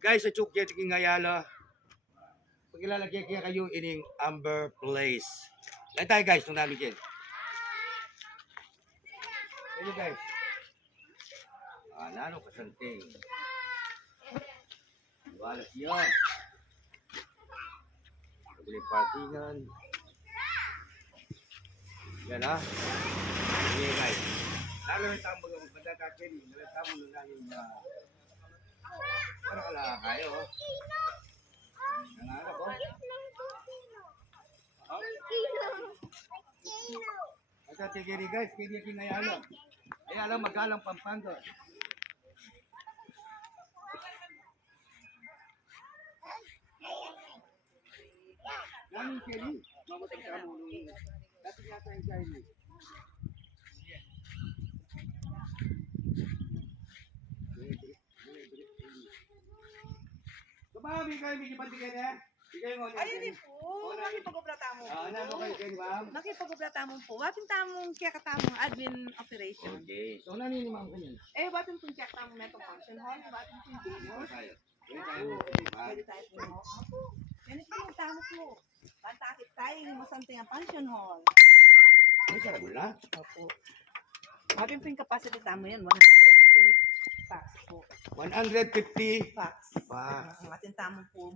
Guys, sa Chukya Tiking Ayala, pagkilalagyan kaya kayo ining Amber Place. Lahat tayo guys, nung namin yan. Kayo guys. Nano kasanting. Wala siya. Pagkili parkingan. Yan ha. Okay guys. Lalo yung tamo ng bandatakin. Lalo yung tamo ng namin para kala kayo. Nangarap ko. Ito tigiri guys. Kaya king Ayala. Ayala magalang Pampanga. Namin Kelly. Mamatay ka mo. Dati yata yung Kelly. Kumami kayo, may kipantikin eh. Ayun po, nakipag-operata mo po. Ano kayo kayo, ma'am? Nakipag-operata mo po. Watin tamong kaya katamong admin operation. Okay. So, naninimang ko niyan? Watin po kaya katamong metong function hall. Watin po yung Pwede tayo. Pwede tayo po. Apo. Ganit po yung tamo po. Pantakit tayo yung masanting ang function hall. May karagul na? Opo. Watin po yung capacity tamo yan. 150 packs po. 150 Packs. packs. Watin tamo po.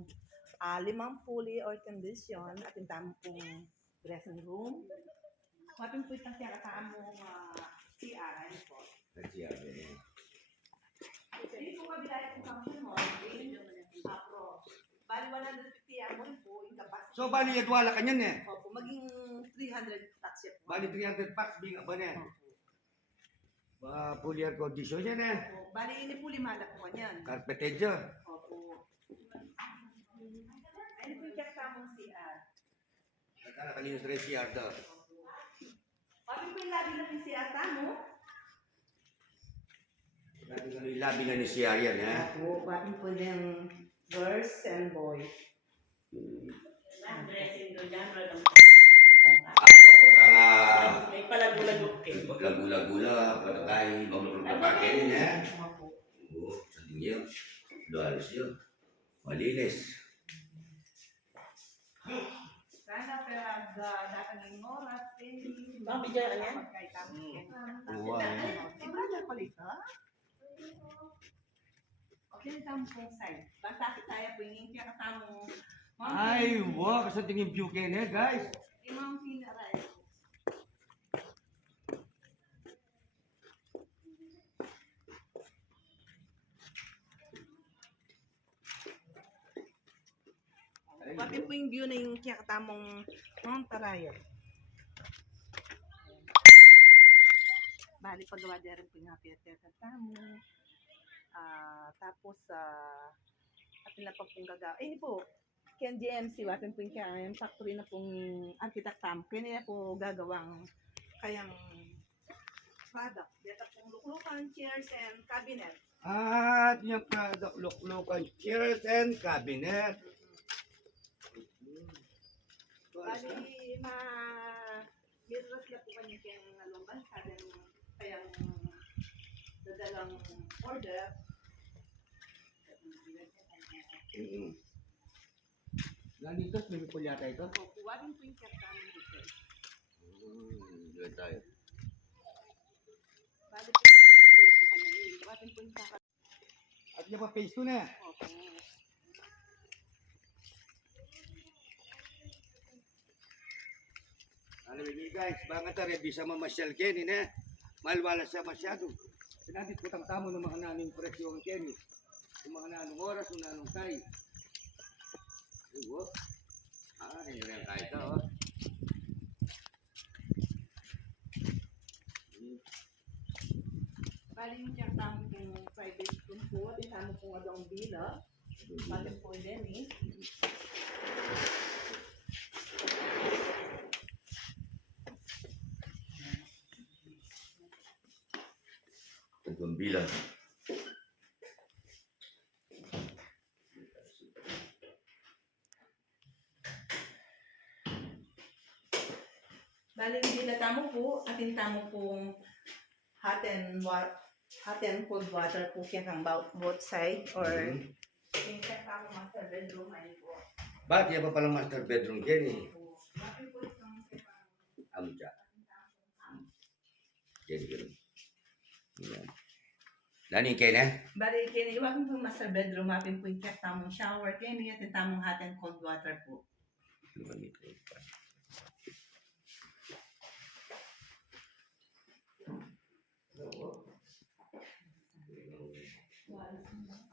5 fully air condition. Atin tamo po dressing room. Watin po yung kaya katamong CR. Ayun po. Nagsiyabi. Hindi po kabila yung function hall. Apro. Bali 150 ang mo po yung capacity. So, bali yadwala ka niyan eh. Opo, maging 300 packs yan po. Bali 300 packs, binga ba niya? Fully air condition yan eh. Opo. Bali ini po limala po kanyan. Carpeted dyan. Opo. Ayun po yung check tamong CR. Nakakalinis rin CR daw. Bakit po yung labi na yung CR tamo? Yung labi na ni CR yan eh. Opo, bakit po yung girls and boys. Dressing doon dyan, wala May palagulagok eh. Paglag-gula, pagkakain, ibang pagkakain eh. Oo, sa tingin. Doalos yun. Malinis. Sana pero datang yung oras, Mabigyan ka niyan? Oo, Si brother pala ito? Okay, tamo pong side. Basta tayo po yung kaya katamo. ay, wow, kasi tingin view kayo eh, guys. Imang pinaray. Bakit po yung view na yung kaya katamong Mount Arayat? Bali paggawa din rin po yung happy at katamo. Tapos, atin na pa pong gagawa. Hindi po, Ken GMC, watin po yung kaya yung factory na pong arkitektam. Kaya na po gagawang kayang product. Dito pong luklukan, chairs, and cabinet. At yung product, luklukan, chairs and cabinet. Bali, mirrors na po kanya kayang nalumban sa kayang dadalang order. Ganito, swimming pool yata ito. Kuwarin po yung kertaman dito. Diyan tayo. Bali po yung kuya po kanya yun. Kuwarin po yung kaka. At yung pa phase 2 na. Opo. Ano yung guys, baka tayo, bisa mamasyal Kenny na. Malwala siya masyado. Sinabit ko tamo ng mga nanong presyo ng Kenny. Yung mga nanong oras, yung nanong tay. Iwo. Hindi na tayo ito. Bali yung kertaman yung private room po. At isama po nga ang bila. Bali po din eh. Itong bilang. Bali yung bila tamo po. Atin tamo pong hot and cold water po kaya kang both side or bedroom ay po. Bakit yan pa palang master bedroom, Kenny? Bakit po itong Amja. Kenny, ganun. Yan. Nani, Kenny? Bali, kini iwagan po master bedroom, mapin po yung tamong shower, kini at tamong hot and cold water po.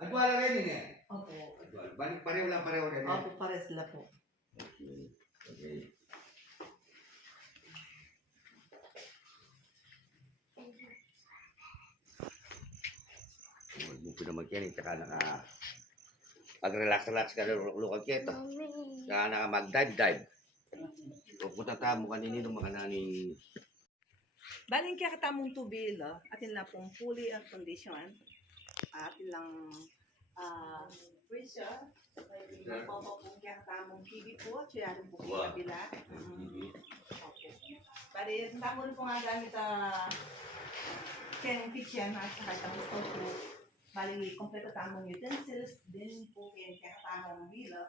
Adwala rin yun eh. Opo. Adwala. Balik pareho lang, pareho rin eh. Opo, pares sila po. Okay. Huwag mo ko naman yan, tsaka pag-relax-relax ka na lukag keto. Tsaka naka mag-dive-dive. Pupunta tayo mo kanini ng mga naning Bali, kaya katamong tubilo, atin lang pong fully air condition. Atin lang pressure. Opo po kaya katamong TV po, siya rin po Wow. kabila. Opo. Bali, tamo rin po nga gamit kaya kitchen at saka itong stove po. Bali, kompleto tamong utensils, din po kaya katamong bila.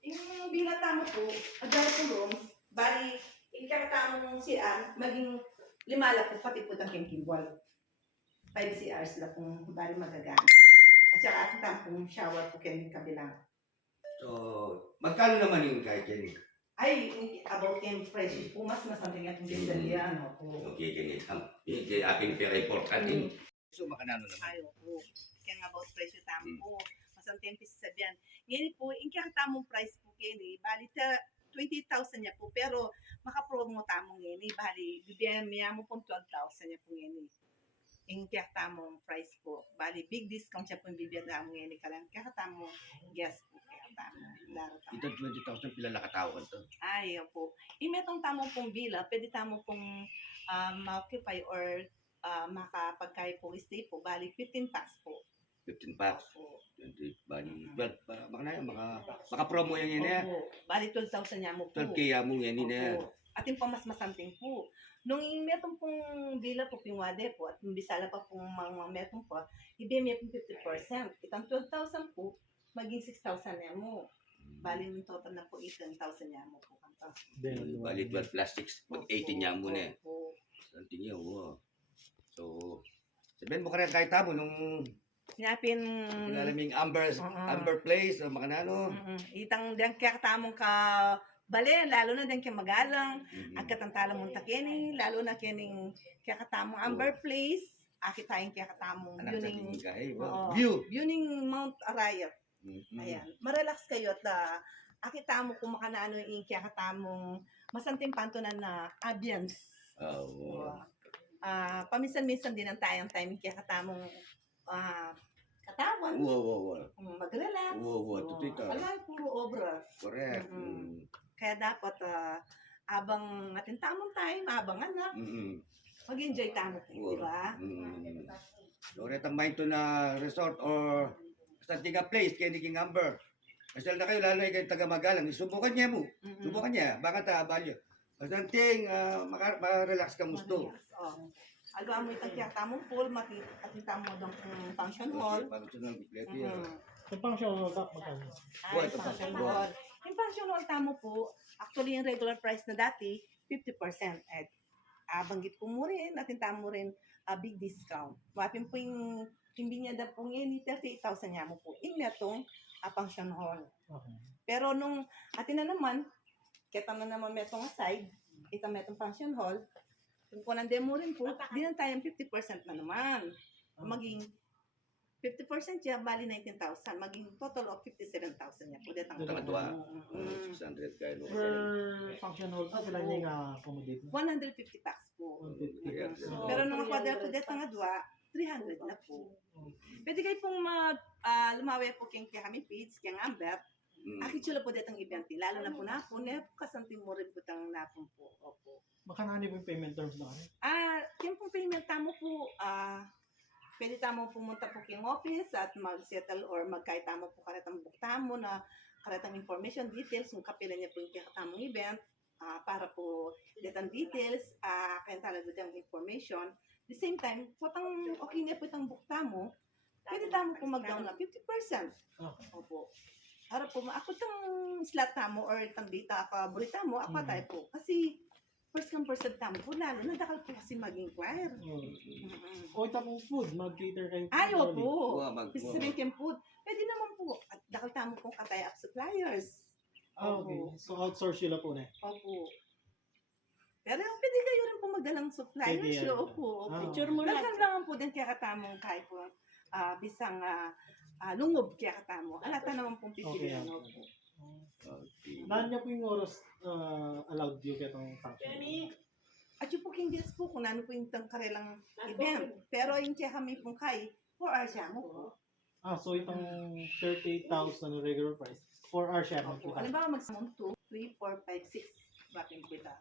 Yung bila tamo po, agad po rooms, bali, ikakatamong CR, maging limala po, pati po ang wall. 5 CRs lang pong bali magagamit. At saka at tampong shower po kayo kabilang. So, magkano naman yung kahit yan? Ay, about yung prices po, mas masanding atong gindan ano po. Okay, ganit. Yung aking pera importante. So, makanano naman. Ayo po. Kaya nga about presyo tamo po. Masanding piso sabihan. Ngayon po, yung kakatamong price po kayo, bali 20,000 niya po, pero makapromo tamong ngayon, bali, bibigyan mo pong 12,000 niya po ngayon. Yung kakatamong price po, bali, big discount siya po yung bibigyan tamong ngayon, kakatamong guest po, kakatamong laro tamong. Ito 20,000 pila nakatawag to. Ay, po. Imetong tamong pong villa, pwede tamong pong ma-occupy or makapagkaya po stay po, bali, 15 packs po. 15 packs. Po. 20, bali, 12, baka na yan, maka-promo yan yan eh. Opo. Bali, 12,000 niya mo po. 12K mo yan yun eh. Opo. Ating pamasmasanting po. Nung metong pong bila po, pingwade po, at bisala pa pong mga metong po, ibigay pong 50%. Itang 12,000 po, maging 6,000 niya mo. Bali, yung total na po, 18,000 niya mo po. Bali, 12 plus 6, mag 18 niya mo na eh. Opo. Santing niya, wow. So, sabihin mo ka rin kahit tamo nung Sinapin, ilalaming Amber Place o makanano. itang diyan kaya katamong ka bale, lalo na diyan kaya magalang, ang katantalang mong takini, lalo na kining kaya katamong Amber Place, akit tayong kaya katamong Anak sa viewing, tingkay. oo. View. viewing Mount Arayat. Mhm. Ayan, marelax kayo at akit tamo kung makanaano yung kaya katamong masanting pantunan na ambience. Oo. Paminsan-minsan din ang tayong time kaya katamong katawan, Wow. mag-relax. Wow, totoo. Wala, puro obra. Correct. Mm. Kaya dapat, abang ating tamang time, abang anak, mag-enjoy tamo po, di ba? So, retambay ito na resort or sa tiga place, kaya King Amber. Kasal na kayo, lalo na kayo taga-magalang. Subukan niya mo. Subukan niya. Baka ta-value. Kasanting, ma-relax ka musto. Agawa mo itang kaya tamong pool, makita mo doon kung function hall. Okay, functional kompleto yan. Yung function hall, magkano? Ay, function hall. Yung function hall tamo po, actually yung regular price na dati, 50%. At banggit ko mo rin, natin tamo rin big discount. Wapin po yung binyada po ngayon, 38,000 niya mo po. In netong function hall. Okay. Pero nung atin na naman, kita na naman metong aside, ito metong function hall, kung nandemo rin po, di na tayong 50% na naman. Maging 50% siya, bali 19,000. Maging total of 57,000 niya. Pwede tang Tama-tuwa. 150 600 kayo. Per function hall, sila yung accommodate mo? packs po. 150. Pero nung kwadra po dito nga dua, 300 na po. Pwede kayo pong lumawi po kaya kami page, kaya Amber. Actually po dito ang event, lalo na po na po, kasantin mo rin po tang napon po. Opo. Makanaani po yung payment terms na kami? Yung pong payment tamo po, pwede tamo pumunta po kayong office at mag-settle or magkait tamo po karatang buktamo na karatang information details, kung kapila niya po yung katamong event, para po datang details, kaya talaga yung information. The same time, potang okay na po itang buktamo, pwede tamo po mag-down na 50%. Okay. Opo. Para po, ako tang slot tamo or tang data ka, burita mo, ako tayo po. Kasi, first come first serve tamo po, lalo, nadakal po kasi mag-inquire. O ito pong food, mag-cater kayo. Ayaw po. Buwa. Specific yung food. Pwede naman po. At dakal tamo pong katay up suppliers. Ah, okay. So outsource yun lang po na. Opo. Pero pwede kayo rin po magdalang suppliers. Pwede yan. Opo. Ah. Picture mo lang. Dalhan lang po din kaya katamong kahit po bisang lungob kaya katamo. Alata naman pong pipilian. Okay. Opo. Naan niya po yung oras allowed yung itong function? Jenny, At yung po king guest po kung ano po yung tangkarelang Nako. event. Pero yung kaya kami pong kay 4 hours siya mo po. Ah, so itong 38,000 na regular price, 4 hours siya Opo. po. Halimbawa magsamong 2, 3, 4, 5, 6. Bakit kita?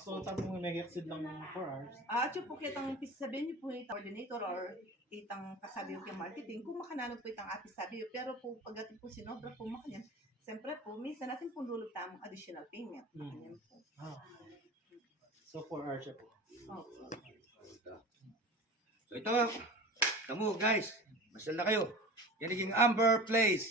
So tapos mag-exceed lang ng 4 hours. At yung po kitang sabihin niyo po itang coordinator or itang kasabi yung marketing, kung makanano po itang apis sabi yun. Pero po pagdating po sinobra po makanyan, siyempre po, minsan natin po lulutang additional payment. Makanyan po. Ah. So 4 hours siya po. Opo. So ito, tamo guys, masal na kayo. Yan naging Amber Place.